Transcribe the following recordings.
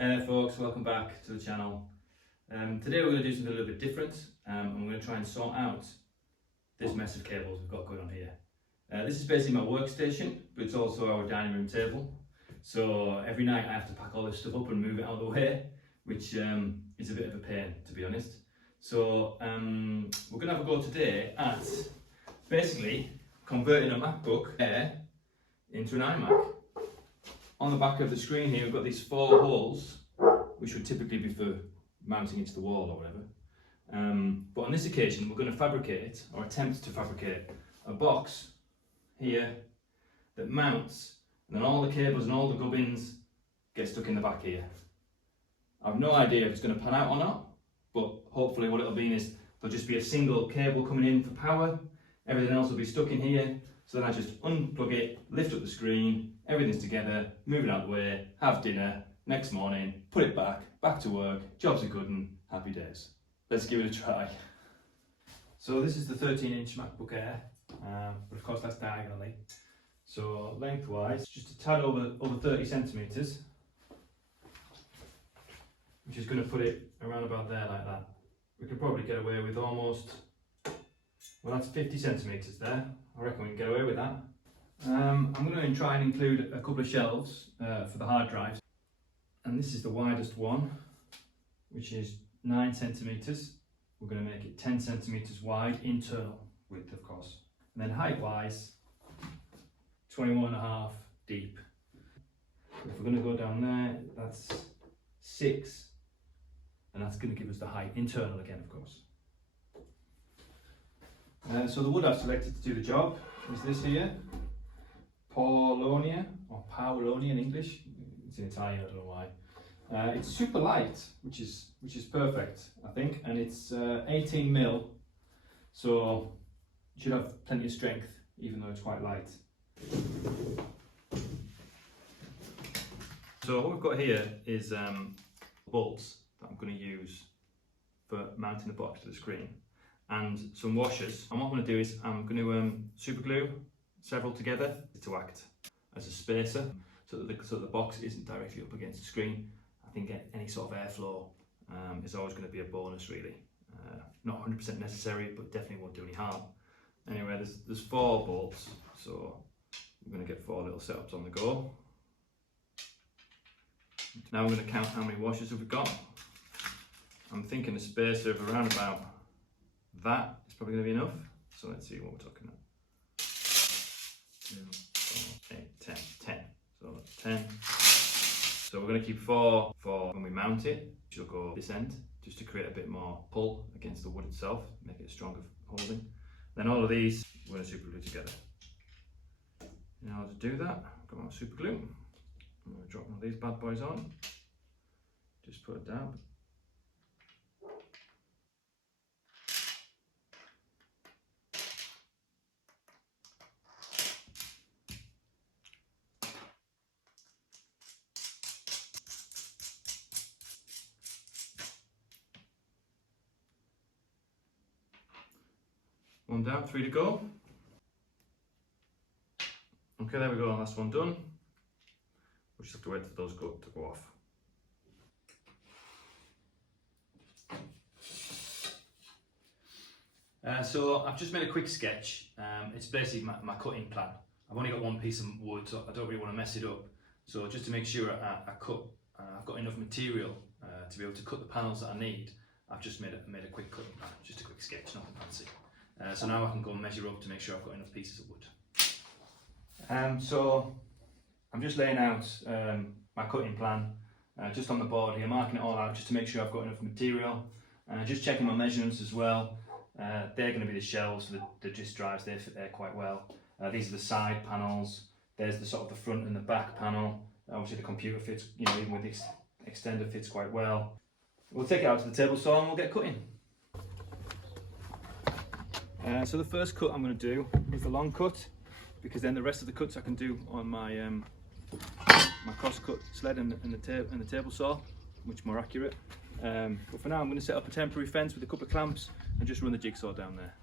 Folks, welcome back to the channel. Today we're going to do something a little bit different and we're going to try and sort out this mess of cables we've got going on here. This is basically my workstation, but it's also our dining room table. So every night I have to pack all this stuff up and move it out of the way, which is a bit of a pain, to be honest. So we're going to have a go today at basically converting a MacBook Air into an iMac. On the back of the screen here we've got these 4 holes, which would typically be for mounting into the wall or whatever. But on this occasion we're going to fabricate, or attempt to fabricate, a box here that mounts, and then all the cables and all the gubbins get stuck in the back here. I've no idea if it's going to pan out or not, but hopefully what it'll be is there'll just be a single cable coming in for power, everything else will be stuck in here, so then I just unplug it, lift up the screen, everything's together, move it out of the way, have dinner, next morning, put it back to work, job's a good one, happy days. Let's give it a try. So this is the 13-inch MacBook Air, but of course that's diagonally. So lengthwise, just a tad over 30 centimetres, which is going to put it around about there like that. We could probably get away with almost, well, that's 50 centimetres there. I reckon we can get away with that. I'm going to try and include a couple of shelves for the hard drives. And this is the widest one, which is 9 centimetres. We're going to make it 10 centimetres wide, internal width of course. And then height wise, 21.5 deep. If we're going to go down there, that's 6. And that's going to give us the height, internal again of course. So the wood I've selected to do the job is this here, Paolonia, or Paolonia in English. It's in Italian, I don't know why. It's super light, which is perfect, I think, and it's 18mm, so it should have plenty of strength, even though it's quite light. So what we've got here is bolts that I'm going to use for mounting the box to the screen, and some washers. And what I'm going to do is I'm going to super glue several together to act as a spacer, so that the box isn't directly up against the screen. I think any sort of airflow is always going to be a bonus, really. Not 100% necessary, but definitely won't do any harm. Anyway, there's 4 bolts, so we're going to get 4 little setups on the go. Now we're going to count how many washers we've got. I'm thinking a spacer of around about that is probably going to be enough. So let's see what we're talking about. 2, 4, 8, 10. 10. So that's 10. So we're going to keep 4 for when we mount it, which will go this end, just to create a bit more pull against the wood itself, make it stronger holding. Then all of these we're going to super glue together. In order to do that, I've got my super glue. I'm going to drop one of these bad boys on. Just put a dab. One down, 3 to go. Okay, there we go, last one done. We'll just have to wait for those to go off. So I've just made a quick sketch. It's basically my cutting plan. I've only got one piece of wood, so I don't really want to mess it up. So just to make sure I've got enough material to be able to cut the panels that I need, I've just made a quick cutting plan, just a quick sketch, nothing fancy. So now I can go and measure up to make sure I've got enough pieces of wood. So I'm just laying out my cutting plan just on the board here, marking it all out just to make sure I've got enough material. Just checking my measurements as well. They're going to be the shelves for the disk drives, they fit there quite well. These are the side panels, there's the sort of the front and the back panel. Obviously the computer fits, even with the extender fits quite well. We'll take it out to the table saw and we'll get cutting. So the first cut I'm going to do is the long cut, because then the rest of the cuts I can do on my my cross cut sled and the table saw, much more accurate. But for now I'm going to set up a temporary fence with a couple of clamps and just run the jigsaw down there.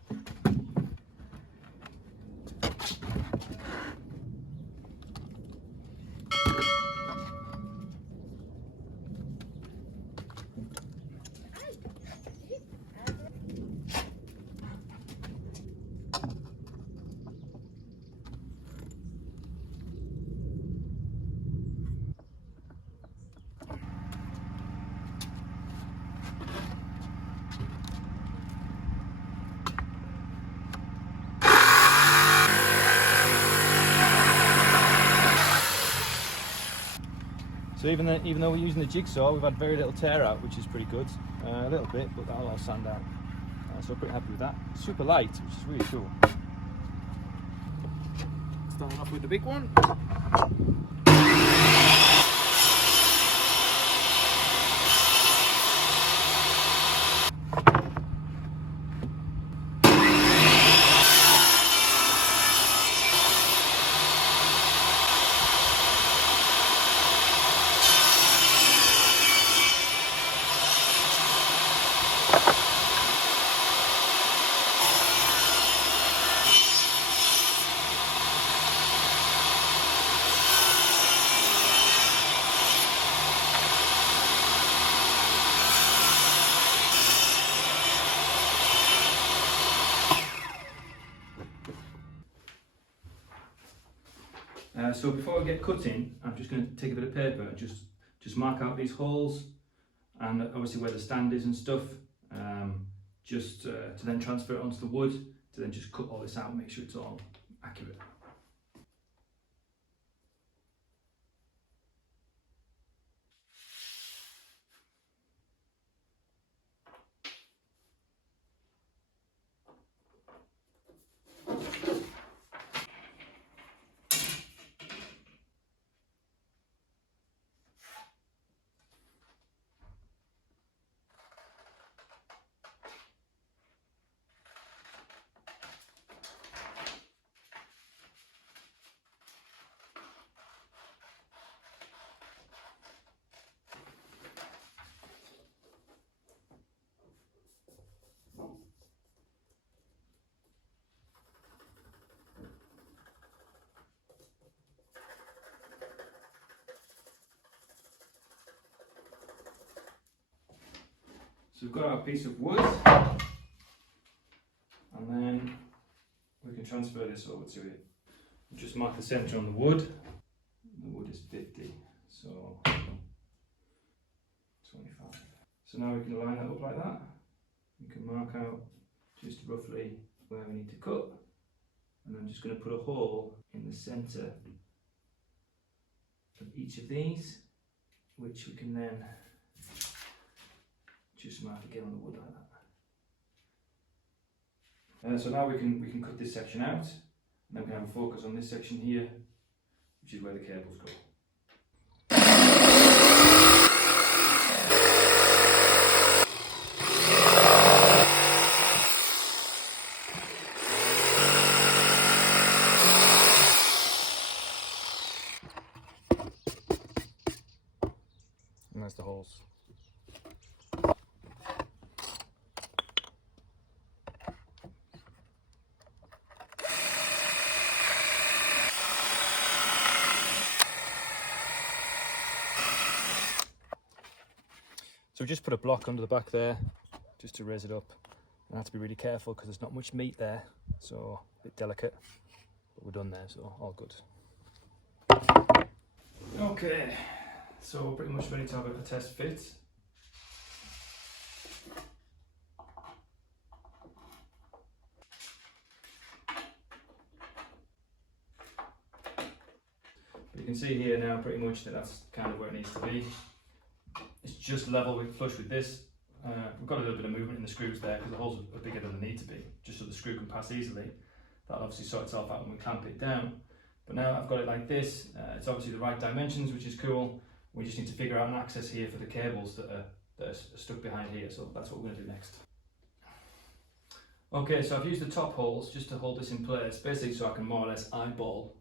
So even though we're using the jigsaw, we've had very little tear out, which is pretty good. A little bit, but that'll all sand out. So I'm pretty happy with that. Super light, which is really cool. Starting off with the big one. So before I get cutting, I'm just going to take a bit of paper and just mark out these holes, and obviously where the stand is and stuff, to then transfer it onto the wood, to then just cut all this out and make sure it's all accurate. So we've got our piece of wood, and then we can transfer this over to it. We'll just mark the centre on the wood. The wood is 50, so 25. So now we can line that up like that. We can mark out just roughly where we need to cut, and I'm just going to put a hole in the centre of each of these, which we can then just mark again on the wood like that. So now we can cut this section out, and then we can have a focus on this section here, which is where the cables go. And there's the holes. So we just put a block under the back there, just to raise it up. I have to be really careful because there's not much meat there, so a bit delicate, but we're done there, so all good. Okay, so we're pretty much ready to have a test fit. But you can see here now pretty much that that's kind of where it needs to be. It's just level with flush with this. We've got a little bit of movement in the screws there because the holes are bigger than they need to be, just so the screw can pass easily. That'll obviously sort itself out when we clamp it down. But now I've got it like this. It's obviously the right dimensions, which is cool. We just need to figure out an access here for the cables that are stuck behind here. So that's what we're going to do next. Okay, so I've used the top holes just to hold this in place, basically so I can more or less eyeball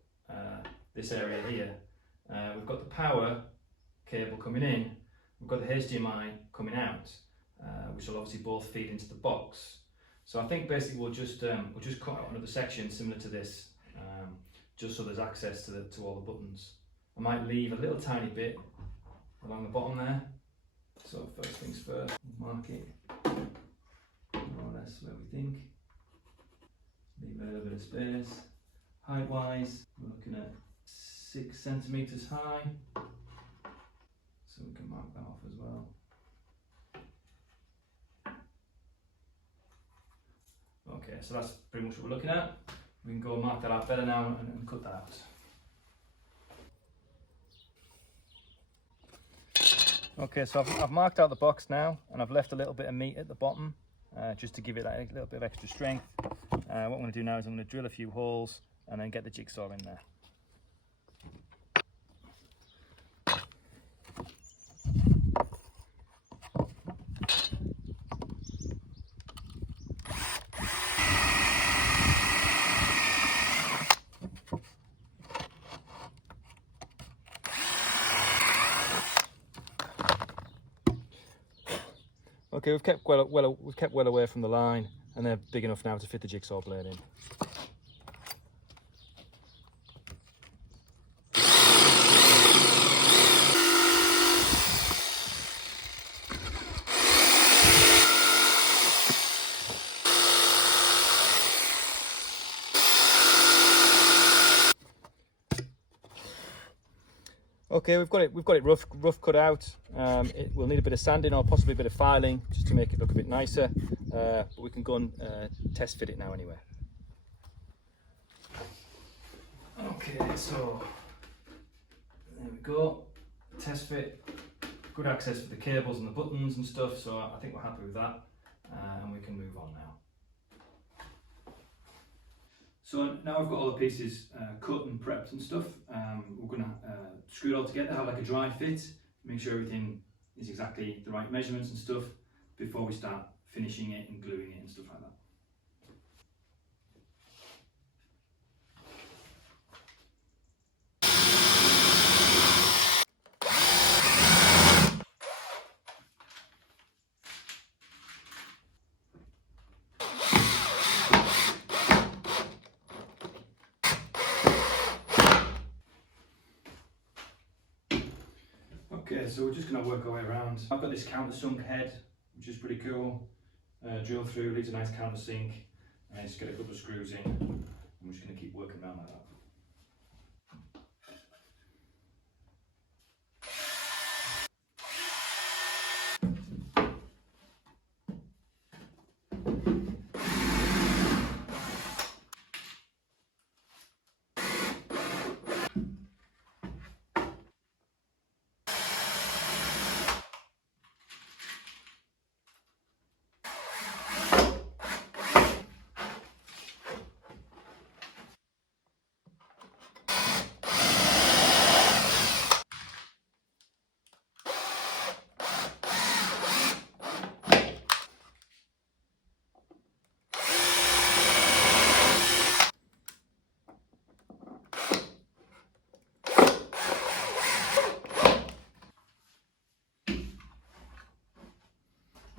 this area here. We've got the power cable coming in. We've got the HDMI coming out, which will obviously both feed into the box. So I think basically we'll just cut out another section similar to this, just so there's access to all the buttons. I might leave a little tiny bit along the bottom there. So first things first, mark it more or less where we think. Leave a little bit of space. Height wise, we're looking at 6 centimeters high. So we can mark that off as well. Okay, so that's pretty much what we're looking at. We can go mark that out better now and cut that out. Okay, so I've marked out the box now, and I've left a little bit of meat at the bottom, just to give it like a little bit of extra strength. What I'm going to do now is I'm going to drill a few holes and then get the jigsaw in there. Okay, we've kept well away from the line, and they're big enough now to fit the jigsaw blade in. Okay, we've got it rough cut out. It will need a bit of sanding or possibly a bit of filing just to make it look a bit nicer, but we can go and test fit it now anyway. Okay, so there we go, test fit, good access for the cables and the buttons and stuff, so I think we're happy with that, and we can move on now. So now I've got all the pieces cut and prepped and stuff. We're going to screw it all together, have like a dry fit, make sure everything is exactly the right measurements and stuff before we start finishing it and gluing it and stuff like that. Okay, so we're just going to work our way around. I've got this countersunk head, which is pretty cool. Drill through, leaves a nice countersink, and just get a couple of screws in. I'm just going to keep working around like that.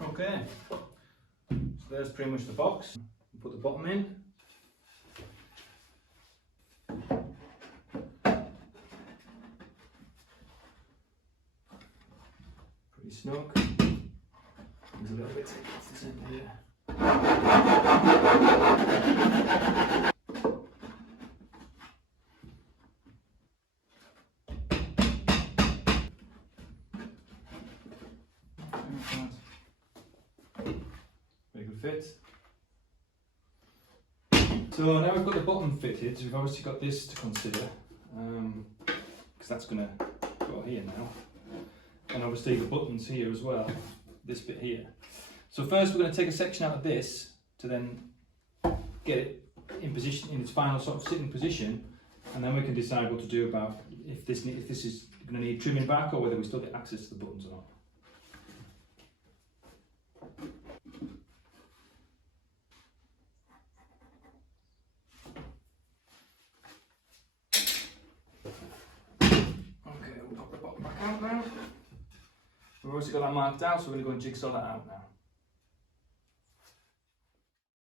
Okay, so there's pretty much the box. We'll put the bottom in. Pretty snug. There's a little bit taken off the centre here. Very good fit. So now we've got the bottom fitted, we've obviously got this to consider, because that's going to go here now. And obviously the buttons here as well, this bit here. So first we're going to take a section out of this to then get it in position, in its final sort of sitting position, and then we can decide what to do about if this is going to need trimming back or whether we still get access to the buttons or not. Okay, we'll pop the bottom back out now. We've also got that marked out, so we're going to go and jigsaw that out now.